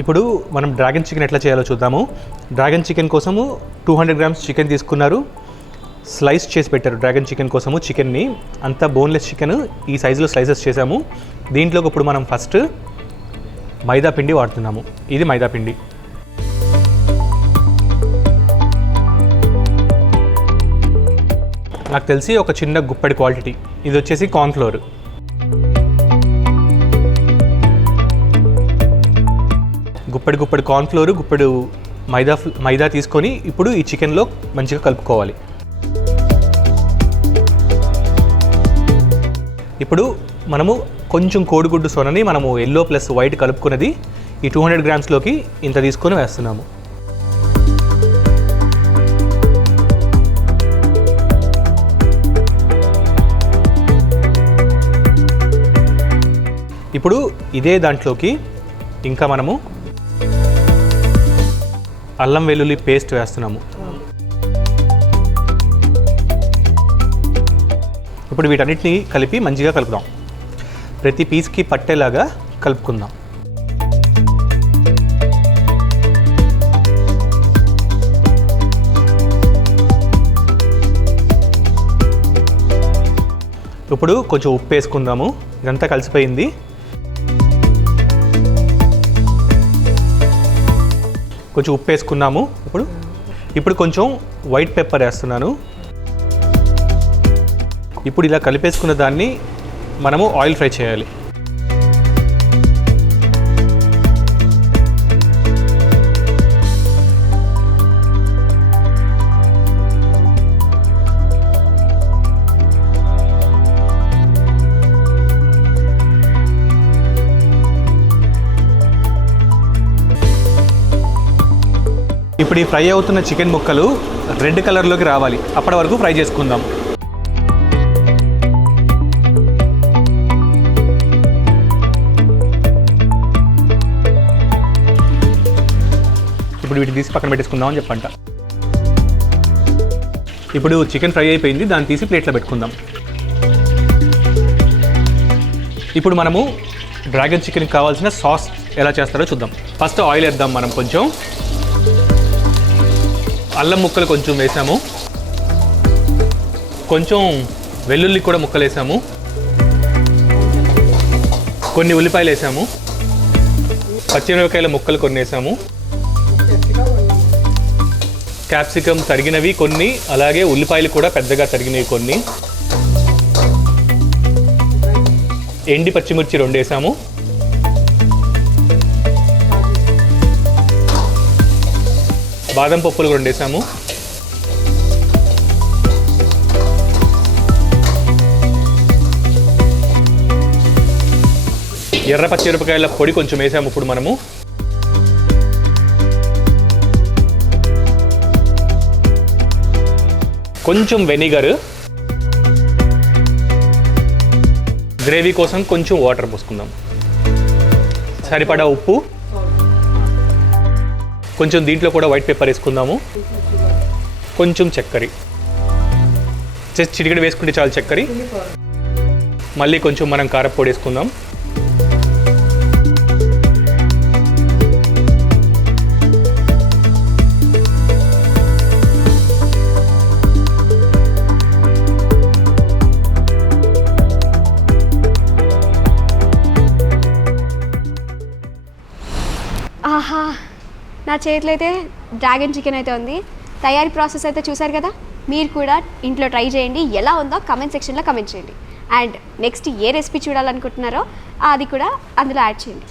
ఇప్పుడు మనం dragon chicken ఎట్లా చేయాలో చూద్దాము. డ్రాగన్ చికెన్ కోసము టూ హండ్రెడ్ గ్రామ్స్ చికెన్ తీసుకున్నారు. స్లైస్ చేసి పెట్టారు డ్రాగన్ చికెన్ కోసము చికెన్ని. అంతా బోన్లెస్ చికెన్ ఈ సైజులో స్లైసెస్ చేసాము. దీంట్లోకి ఇప్పుడు మనం ఫస్ట్ మైదా పిండి వాడుతున్నాము. ఇది మైదా పిండి. నాకు తెలిసి ఒక చిన్న గుప్పడి క్వాలిటీ. ఇది వచ్చేసి కార్న్ఫ్లోర్. గుప్పడి గుప్పడి కార్న్ఫ్లోర్ గుప్పడు మైదా మైదా తీసుకొని ఇప్పుడు ఈ చికెన్లో మంచిగా కలుపుకోవాలి. ఇప్పుడు మనము కొంచెం కోడిగుడ్డు సొనని మనము ఎల్లో ప్లస్ వైట్ కలుపుకున్నది ఈ టూ హండ్రెడ్ గ్రామ్స్లోకి ఇంత తీసుకొని వేస్తున్నాము. ఇప్పుడు ఇదే దాంట్లోకి ఇంకా మనము అల్లం వెల్లుల్లి పేస్ట్ వేస్తున్నాము. ఇప్పుడు వీటన్నిటిని కలిపి మంచిగా కలుపుదాం. ప్రతి పీస్కి పట్టేలాగా కలుపుకుందాం. ఇప్పుడు కొంచెం ఉప్పు వేసుకుందాము. ఇదంతా కలిసిపోయింది. కొంచెం ఉప్పు వేసుకున్నాము ఇప్పుడు ఇప్పుడు కొంచెం వైట్ పెప్పర్ వేస్తున్నాను. ఇప్పుడు ఇలా కలిపేసుకున్న దాన్ని మనము ఆయిల్ ఫ్రై చేయాలి. ఇప్పుడు ఈ ఫ్రై అవుతున్న చికెన్ ముక్కలు రెడ్ కలర్లోకి రావాలి. అప్పటి వరకు ఫ్రై చేసుకుందాం. ఇప్పుడు వీటిని తీసి పక్కన పెట్టేసుకుందాం అని చెప్పంట. ఇప్పుడు చికెన్ ఫ్రై అయిపోయింది. దాన్ని తీసి ప్లేట్లో పెట్టుకుందాం. ఇప్పుడు మనము డ్రాగన్ చికెన్కి కావాల్సిన సాస్ ఎలా చేస్తారో చూద్దాం. ఫస్ట్ ఆయిల్ వేద్దాం మనం కొంచెం. అల్లం ముక్కలు కొంచెం వేసాము. కొంచెం వెల్లుల్లి కూడా ముక్కలు వేసాము కొన్ని ఉల్లిపాయలు వేసాము. పచ్చిమిరపకాయల ముక్కలు కొన్ని వేసాము. క్యాప్సికమ్ తరిగినవి కొన్ని అలాగే ఉల్లిపాయలు కూడా పెద్దగా తరిగినవి కొన్ని. ఎండి పచ్చిమిర్చి రెండు వేసాము. బాదం పప్పులు కూడా వేసాము ఎర్ర పచ్చిమిరపకాయల పొడి కొంచెం వేసాము ఇప్పుడు మనము. కొంచెం వెనిగర్. గ్రేవీ కోసం కొంచెం వాటర్ పోసుకుందాం. సరిపడా ఉప్పు. కొంచెం దీంట్లో కూడా వైట్ పేపర్ వేసుకుందాము. కొంచెం చక్కెర. జస్ట్ చిటికెడు వేసుకుంటే చాలు చక్కెర. మళ్ళీ కొంచెం మనం కారప్పొడి వేసుకుందాం. నా చేతిలో అయితే డ్రాగన్ చికెన్ అయితే ఉంది. తయారీ ప్రాసెస్ అయితే చూసారు కదా? మీరు కూడా ఇంట్లో ట్రై చేయండి. ఎలా ఉందో కమెంట్ సెక్షన్లో కమెంట్ చేయండి. అండ్ నెక్స్ట్ ఏ రెసిపీ చూడాలనుకుంటున్నారో అది కూడా అందులో యాడ్ చేయండి.